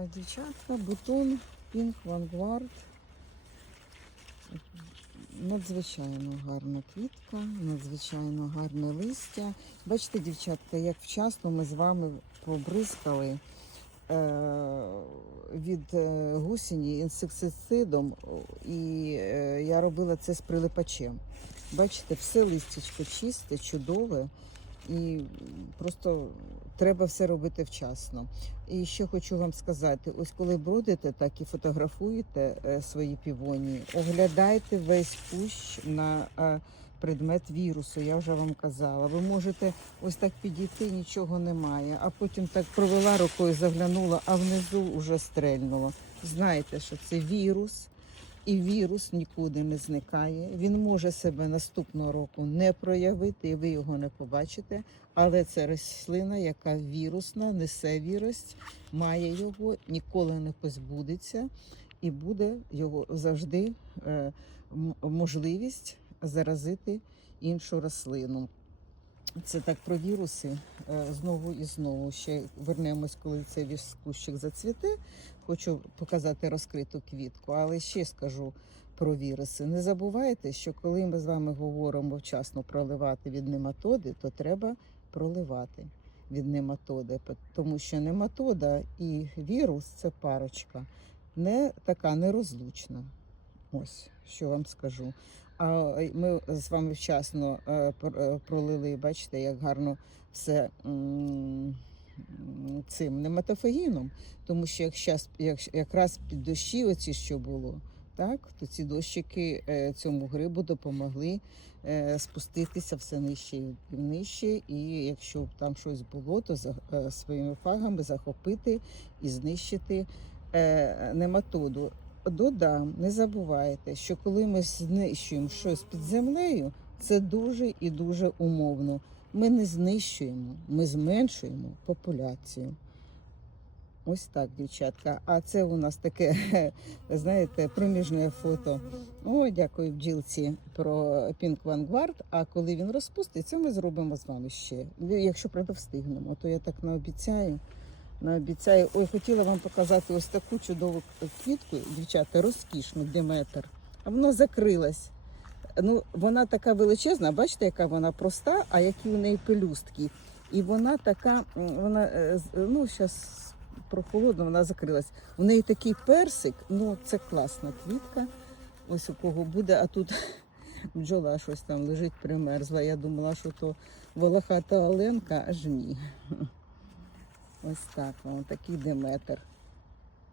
Е, Дівчатка, бутон Pink Vanguard. Надзвичайно гарна квітка, надзвичайно гарне листя. Бачите, дівчатка, як вчасно ми з вами побризкали е, від е, гусені інсектицидом, і я робила це з прилипачем. Бачите, все листячко чисте, чудове, і просто треба все робити вчасно. І ще хочу вам сказати: ось коли бродите, так і фотографуєте е, свої півоні, оглядайте весь кущ на е, предмет вірусу. Я вже вам казала. Ви можете ось так підійти, нічого немає, а потім так провела рукою, заглянула, а внизу вже стрельнуло. Знаєте, що це вірус. І вірус нікуди не зникає. Він може себе наступного року не проявити, і ви його не побачите. Але це рослина, яка вірусна, несе вірус, має його, ніколи не позбудеться, і буде його завжди е, можливість заразити іншу рослину. Це так про віруси е, знову і знову. Ще вернемось, коли цей кущик зацвіте. Хочу показати розкриту квітку, але ще скажу про віруси. Не забувайте, що коли ми з вами говоримо вчасно проливати від нематоди, то треба проливати від нематоди, тому що нематода і вірус це парочка, не така нерозлучна. Ось що вам скажу. А ми з вами вчасно е, е, пролили, бачите, як гарно все цим нематофагіном, тому що як щас, якраз під дощі, оці що було, так, то ці дощики е, цьому грибу допомогли спуститися все нижче і нижче, і якщо б там щось було, то за, своїми фагами захопити і знищити нематоду. Додам, не забувайте, що коли ми знищуємо щось під землею, це дуже і дуже умовно. Ми не знищуємо, ми зменшуємо популяцію. Ось так, дівчатка. А це у нас таке, знаєте, проміжне фото. О, дякую бджілці про Pink Vanguard. А коли він розпуститься, ми зробимо з вами ще. Якщо правда встигнемо, то я так наобіцяю. Наобіцяю. Ой, хотіла вам показати ось таку чудову квітку, дівчата, розкішну, Деметр. А воно закрилось. Ну, вона така величезна, бачите, яка вона проста, а які у неї пелюстки. І вона така, вона е, ну, зараз прохолодно, вона закрилась. У неї такий персик, ну це класна квітка. Ось у кого буде, а тут бджола щось там лежить, примерзла. Я думала, що то волохата Оленка, аж ні. Ось так, о, такий Деметр.